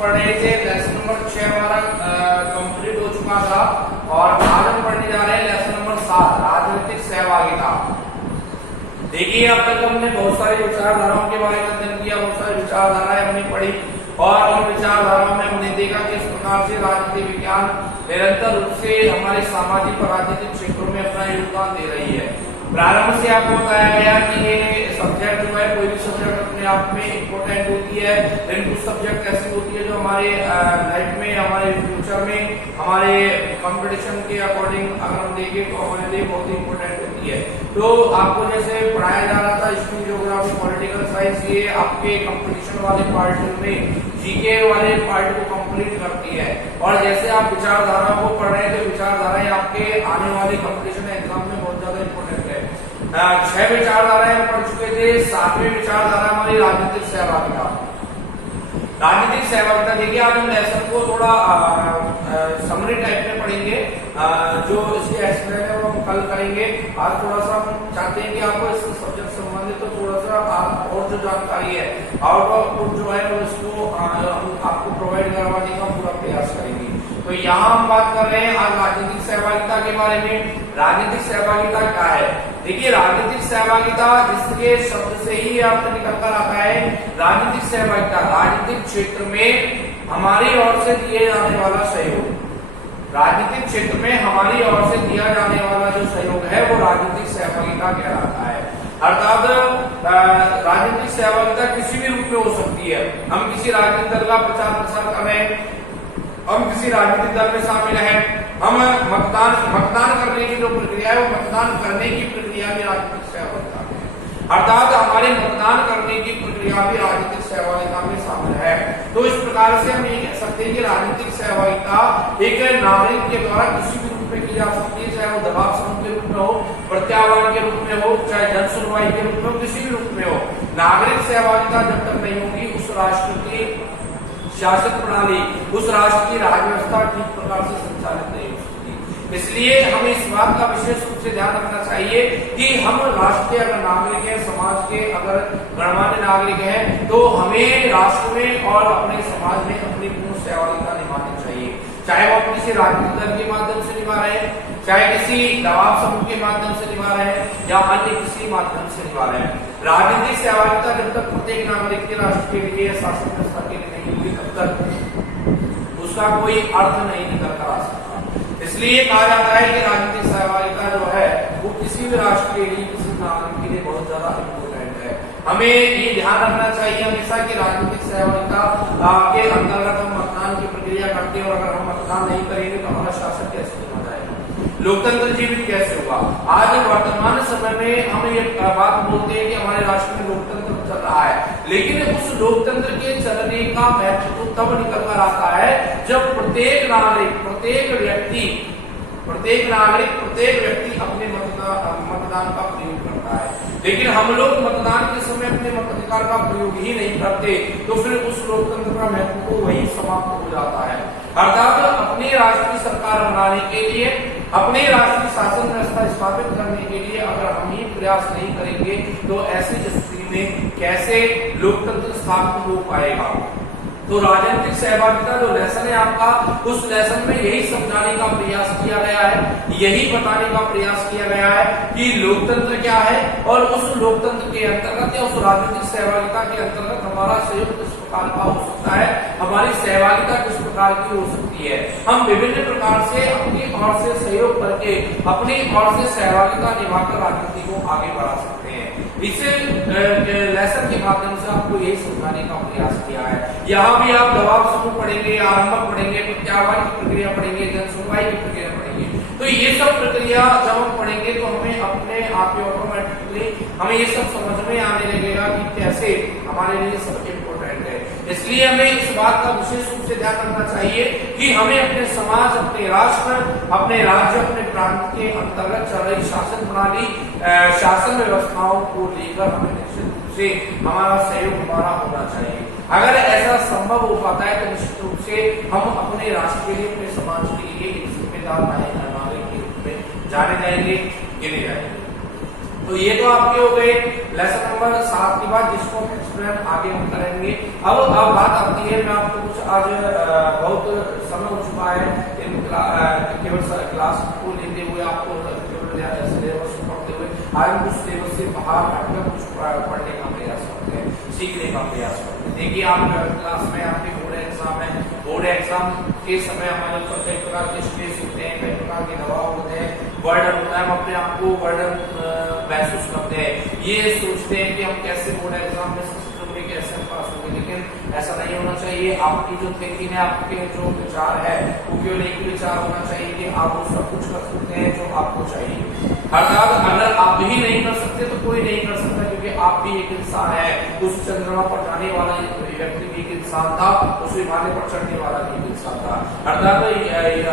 पढ़ रहे थे लेसन नंबर 6 हमारा कंप्लीट हो चुका था और आज हम पढ़ने जा रहे हैं लेसन नंबर 7 राजनीतिक सहभागिता। देखिए अब तक हमने बहुत सारी विचारधाराओं के बारे में अध्ययन किया, बहुत सारी विचारधाराएं हमने पढ़ी और उन विचारधाराओं में हमने देखा कि इस प्रकार से राजनीति विज्ञान निरंतर रूप से हमारे सामाजिक और राजनीतिक क्षेत्रों में अपना योगदान दे रही है। प्रारंभ से आपको बताया गया कि ये सब्जेक्ट जो है कोई भी सब्जेक्ट अपने आप में इम्पोर्टेंट होती है, लेकिन कुछ सब्जेक्ट ऐसी होती है जो हमारे लाइफ में, हमारे फ्यूचर में, हमारे कंपटीशन के अकॉर्डिंग अगर हम देखें तो हमारे लिए बहुत ही इम्पोर्टेंट होती है। तो आपको जैसे पढ़ाया जा रहा था हिस्ट्री, ज्योग्राफी, पॉलिटिकल साइंस, ये आपके कंपटीशन वाले पार्ट में जीके वाले पार्ट को कंप्लीट करती है। और जैसे आप विचारधारा को पढ़ रहे हैं तो विचारधाराएं आपके आने वाले कंपटीशन एग्जाम में बहुत ज्यादा इम्पोर्टेंट है। 6 विचारधाराएं हम पढ़ चुके थे। 7वीं विचारधारा हमारी राजनीतिक सहभागिता। राजनीतिक सहभागिता देखिए आज हम लेसन को थोड़ा समरी टाइप में पढ़ेंगे, जो इसके एक्सप्लेन है वो हम कल करेंगे। आज थोड़ा सा हम चाहते हैं कि आपको इस सब्जेक्ट से संबंधित तो थोड़ा सा और जो जानकारी है आउट ऑफ बुक जो है वो इसको हम आपको प्रोवाइड करवाने का पूरा प्रयास करेंगे। तो यहाँ हम बात कर रहे हैं आज राजनीतिक सहभागिता के बारे में। राजनीतिक सहभागिता क्या है? देखिए राजनीतिक सहभागिता जिसके शब्द से ही आपको निकल कर आता है राजनीतिक सहभागिता, राजनीतिक क्षेत्र में हमारी ओर से दिए जाने वाला सहयोग। राजनीतिक क्षेत्र में हमारी ओर से दिया जाने वाला जो सहयोग है वो राजनीतिक सहभागिता कहलाता है। अर्थात राजनीतिक सहभागिता किसी भी रूप में हो सकती है। हम किसी राजनीतिक दल का प्रचार प्रसार कर रहे हैं, हम किसी राजनीतिक दल में शामिल हैं, हम मतदान करने की जो प्रक्रिया है वो मतदान करने की प्रक्रिया भी राजनीतिक सहभागिता है। अर्थात हमारे मतदान करने की प्रक्रिया भी राजनीतिक सहभागिता में शामिल है। तो इस प्रकार से हम ये कह सकते हैं कि राजनीतिक सहभागिता एक नागरिक के द्वारा किसी भी रूप में की जा सकती है, चाहे वो दबाव समूह के रूप में हो, प्रत्यावर्तन के रूप में हो, चाहे जन सुनवाई के रूप में हो, किसी भी रूप में हो। नागरिक सहभागिता जब तक नहीं होगी उस राष्ट्र की शासन प्रणाली, उस राष्ट्र की राज व्यवस्था ठीक प्रकार से संचालित नहीं हो सकती। इसलिए हमें इस बात का विशेष रूप से ध्यान रखना चाहिए कि हम राष्ट्र के अगर नागरिक हैं, समाज के अगर गणमान्य नागरिक हैं, तो हमें राष्ट्र में और अपने समाज में अपनी पूर्ण सहभागिता निभानी चाहिए। चाहे वो आप किसी राजनीतिक दल के माध्यम से निभा रहे हैं, चाहे किसी दबाव समूह के माध्यम से निभा रहे हैं या अन्य किसी माध्यम से निभा रहे हैं। राजनीतिक सहभागिता जब तक प्रत्येक नागरिक के राष्ट्र के लिए, शासन व्यवस्था के लिए नहीं होगी तब तक उसका कोई अर्थ नहीं निकल कर आ सकता। इसलिए कहा जाता है कि राजनीतिक सहभागिता जो है वो किसी भी राष्ट्र के लिए, किसी नागरिक के लिए बहुत ज्यादा इम्पोर्टेंट है। हमें ये ध्यान रखना चाहिए हमेशा कि राजनीतिक सहभागिता के अंतर्गत हम मतदान की प्रक्रिया करते हैं और अगर हम मतदान नहीं करेंगे तो हमारा शासन कैसे बना जाएगा, लोकतंत्र जीवित कैसे होगा। आज वर्तमान समय में हम ये बात बोलते हैं कि हमारे राष्ट्र में लोकतंत्र चल रहा है, लेकिन उस लोकतंत्र के चलने का महत्व तब निकल कर आता है जब प्रत्येक नागरिक, प्रत्येक व्यक्ति अपने मतदान का प्रयोग करता है। लेकिन हम लोग मतदान के समय अपने मताधिकार का प्रयोग ही नहीं करते तो फिर उस लोकतंत्र का महत्व को वही समाप्त हो जाता है। अर्थात अपने राष्ट्र की सरकार बनाने के लिए, अपने राष्ट्र की शासन व्यवस्था स्थापित करने के लिए अगर हम ही प्रयास नहीं करेंगे तो ऐसी स्थिति में कैसे लोकतंत्र स्थापित हो पाएगा। तो राजनीतिक सहभागिता जो लेसन है आपका, उस लेसन में यही समझाने का प्रयास किया गया है, यही बताने का प्रयास किया गया है कि लोकतंत्र क्या है और उस लोकतंत्र के अंतर्गत या उस राजनीतिक सहभागिता के अंतर्गत हमारा सहयोग किस प्रकार का हो सकता है, हमारी सहभागिता किस प्रकार की हो सकती है। हम विभिन्न प्रकार से अपनी ओर से सहयोग करके अपनी ओर से सहभागिता निभाकर राजनीति को आगे बढ़ा सकते हैं। इस लेसन के माध्यम से आपको यही समझाने का प्रयास किया है। यहाँ भी आप दबाव समूह पढ़ेंगे, आरंभक पढ़ेंगे, प्रत्यावर्तन की प्रक्रिया पढ़ेंगे, जन सुनवाई की प्रक्रिया पढ़ेंगे। तो ये सब प्रक्रिया जब हम पढ़ेंगे तो हमें अपने आप ही ऑटोमेटिकली हमें ये सब समझ में आने लगेगा कि कैसे हमारे लिए सब इम्पोर्टेंट है। इसलिए हमें इस बात का विशेष रूप से ध्यान रखना चाहिए कि हमें अपने समाज, अपने राष्ट्र, अपने राज्य, अपने प्रांत के अंतर्गत चल रही शासन प्रणाली, शासन व्यवस्थाओं को लेकर हमें निश्चित रूप से हमारा सहयोग हमारा होना चाहिए। अगर ऐसा संभव हो पाता है तो निश्चित रूप से हम अपने राष्ट्र के लिए, अपने समाज के लिए एक जिम्मेदार नागरिक के रूप में जाने जाएंगे, गिने जाएंगे। तो ये तो आपके हो गए लेसन नंबर 7 की बात, जिसको हम एक्सप्लेन आगे हम करेंगे। अब बात आती है, मैं आपको कुछ आज बहुत समय हो चुका है केवल क्लास को लेते हुए, आपको सिलेबस पढ़ते हुए, आज कुछ सिलेबस से बाहर हटकर कुछ पढ़ने का प्रयास करते हैं, सीखने का प्रयास करते हैं। देखिए आप क्लास में आपके बोर्ड एग्जाम है, बोर्ड एग्जाम के समय हमारे ऊपर कई प्रकार के स्ट्रेस होते हैं, कई प्रकार के दबाव होते हैं, बर्डन होता है, हम अपने आप को बर्डन महसूस करते हैं, ये सोचते हैं कि हम कैसे बोर्ड एग्जाम में सक्सेस होंगे, कैसे हम पास होंगे, लेकिन ऐसा नहीं होना चाहिए। आपकी जो थिंकिंग है, आपके जो विचार है, वो केवल एक विचार होना चाहिए कि आप वो सब कुछ कर सकते हैं जो आपको चाहिए। अर्थात अगर आप ही नहीं कर सकते तो कोई नहीं कर सकता, क्योंकि आप भी एक इंसान है। उस चंद्रमा पर जाने वाला व्यक्ति भी एक इंसान था, उस विमाने पर चढ़ने वाला भी एक इंसान था। अर्थात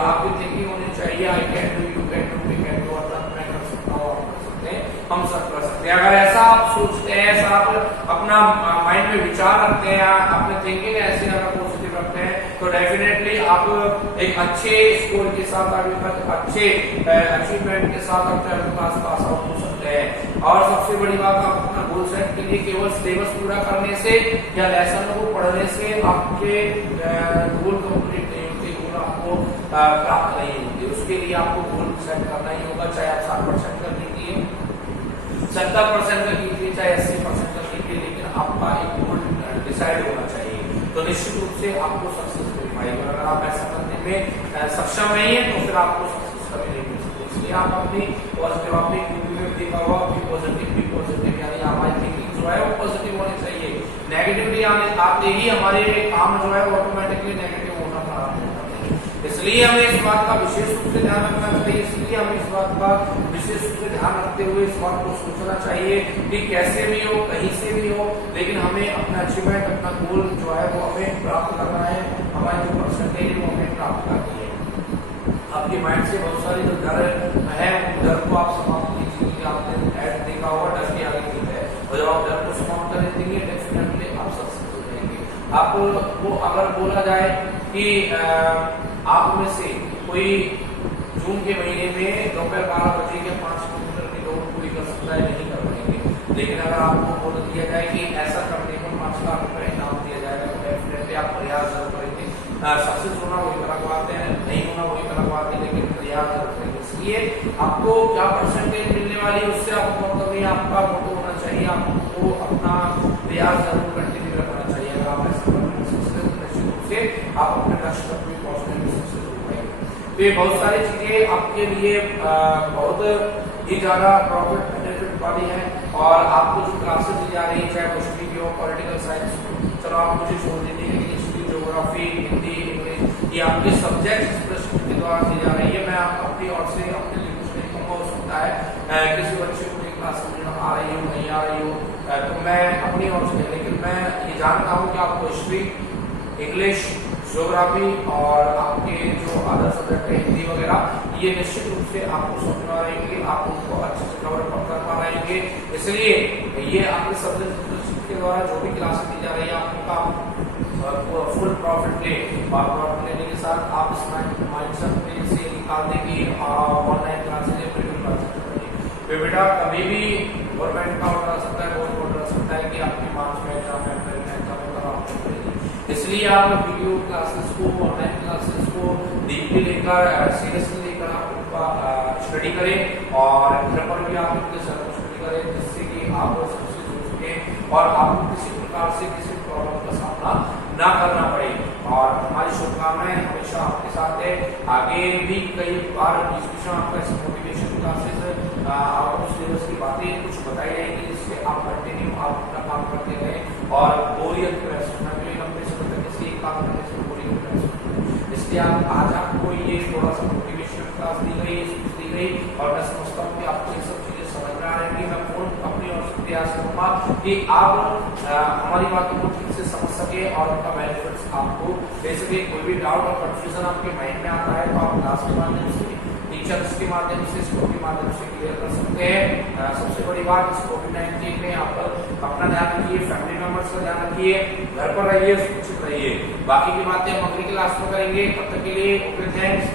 आपकी थिंकिंग होनी चाहिए I can do, you can do, we can do, अर्थात मैं कर सकता हूँ, आप कर सकते हैं, हम सब कर सकते हैं। अगर ऐसा आप सोचते हैं, ऐसा आप अपना माइंड में विचार रखते हैं, अपने थिंकिंग ऐसे अगर पॉजिटिव रखते हैं, तो डेफिनेटली आप एक अच्छे स्कोर के साथ, अच्छे अचीवमेंट के साथ अपने क्लास पास आउट हो सकते हैं। और सबसे बड़ी बात, आप अपना गोल सेट के लिए केवल सिलेबस पूरा करने से या लेसन को पढ़ने से आपके गोल कंप्लीट नहीं होते, गोल आपको प्राप्त नहीं होते। उसके लिए आपको गोल सेट करना ही होगा, चाहे आप 60% कर लीजिए, 70% कर लीजिए, चाहे 80% कर लीजिए, लेकिन आपका एक गोल डिसाइड होना चाहिए, तो निश्चित रूप से आपको सक्सेस मिल पाएगी। अगर आप ऐसा करने में सक्षम नहीं है तो फिर आपको सक्सेस कभी नहीं मिल सकती। इसलिए आप अपनी पॉजिटिव, आपने देखा होगा बी पॉजिटिव, यानी हमारी थिंकिंग जो है वो पॉजिटिव होनी चाहिए। नेगेटिविटी आते ही हमारे काम जो है वो ऑटोमेटिकली नेगेटिव होना प्रारंभ होता है। इसलिए हमें इस बात का विशेष रूप से ध्यान रखना चाहिए, इसलिए हमें इस बात का विशेष रूप से ध्यान रखते हुए इस बात को सोचना चाहिए कि कैसे भी हो, कहीं से भी हो, लेकिन हमें अपना अचीवमेंट, अपना गोल जो है वो हमें प्राप्त करना है, हमारी जो परसेंटेज है वो हमें प्राप्त करनी है। आपके माइंड से बहुत सारे जो डर है, डर को आप समाप्त कीजिए। आपने ऐड देखा होगा, डर के आगे जीत है, और जब आप डर को समाप्त कर देंगे डेफिनेटली आप सक्सेस हो जाएंगे। आपको अगर बोला जाए कि आप में से कोई जून के महीने में दोपहर 12 बजे के 5 किलोमीटर की दौड़ पूरी कर सकता है, नहीं कर पाएंगे, लेकिन अगर आपको बोल दिया जाए कि ऐसा करने पर 5 लाख रुपए इनाम दिया जाएगा, तो डेफिनेटली आप प्रयास जरूर करेंगे। सक्सेस होना वही अलग बात है, नहीं होना वही अलग बात है, लेकिन प्रयास जरूर करेंगे। इसलिए आपको क्या परसेंटेज मिलने वाली है उससे आपको मतलब नहीं, आपका मोटो होना चाहिए, आपको अपना प्रयास जरूर कंटिन्यू रखना चाहिए। अगर आप ऐसा करेंगे से आप अपने लक्ष्य तक भी पहुंचने में सक्सेस हो पाएंगे। तो ये बहुत सारी चीजें आपके लिए बहुत ही ज्यादा प्रॉफिट बेनिफिट वाली है। और आपको जो क्लासेस दी जा रही है, चाहे हिस्ट्री की हो, पॉलिटिकल साइंस हो, चलो आप मुझे छोड़ दीजिए, लेकिन हिस्ट्री, ज्योग्राफी, हिंदी, इंग्लिश, ये आपके सब्जेक्ट इस प्रश्न के द्वारा दी जा रही है। मैं अपनी ओर से अपने लिए कुछ नहीं कहूँगा, हो सकता है किसी बच्चे को क्लास समझ आ रही हो, नहीं आ रही हो, तो मैं अपनी ओर से, लेकिन मैं ये जानता हूँ कि आपको हिस्ट्री, इंग्लिश, ज्योग्राफी और आपके जो अदर सब्जेक्ट है हिंदी वगैरह, ये निश्चित रूप से आपको समझ आ रहेंगे, आप उनको अच्छे से कवर कर पा रहेंगे। इसलिए ये आपके सब्जेक्ट के द्वारा जो भी क्लासेस दी जा रही है, आपका फुल प्रॉफिट ले, और प्रॉफिट लेने के साथ आप इस माइंडसेट से निकाल देंगे ऑनलाइन क्लासेज या वीडियो क्लासेज। बेटा कभी भी गवर्नमेंट का ऑर्डर आ सकता है, कोई ऑर्डर आ सकता है कि आपके मार्क्स में एग्जाम में इसलिए आप वीडियो क्लासेस को, ऑनलाइन क्लासेस को डीपली लेकर, सीरियसली लेकर आप उनका स्टडी करें, और घर पर भी आप उनके साथ स्टडी करें, जिससे कि आप सक्सेस हो सकें और आपको किसी प्रकार से किसी प्रॉब्लम का सामना ना करना पड़े। और हमारी शुभकामनाएं हमेशा आपके साथ है। आगे भी कई बार बीच में आपका motivation classes, out of syllabus की बातें कुछ बताई जाएंगी, जिससे आप कंटिन्यू आप अपना काम करते रहें और बोरियत महसूस न करें, लंबे समय तक किसी काम करने से बोरियत महसूस। इसलिए आज आपको ये थोड़ा सा मोटिवेशन क्लास दी गई, दी गई, और मैं समझता हूँ कि आपको ये सब चीजें समझ में आ रहेंगी। मैं अपनी ओर से प्रयास करूंगा कि आप हमारी बातों को ठीक से समझ सके और उनका बेनिफिट्स आपको दे सके। कोई भी डाउट और कंफ्यूजन आपके माइंड में आता है तो आप क्लास के माध्यम से, टीचर्स के माध्यम से, स्कूल के माध्यम से क्लियर कर सकते हैं। सबसे बड़ी बात, इस कोविड-19 में आप अपना ध्यान रखिए, फैमिली मेंबर्स का ध्यान रखिए, घर पर रहिए, सुरक्षित रहिए। बाकी की बातें हम अगली क्लास में करेंगे। तब तक के लिए ओके, थैंक्स।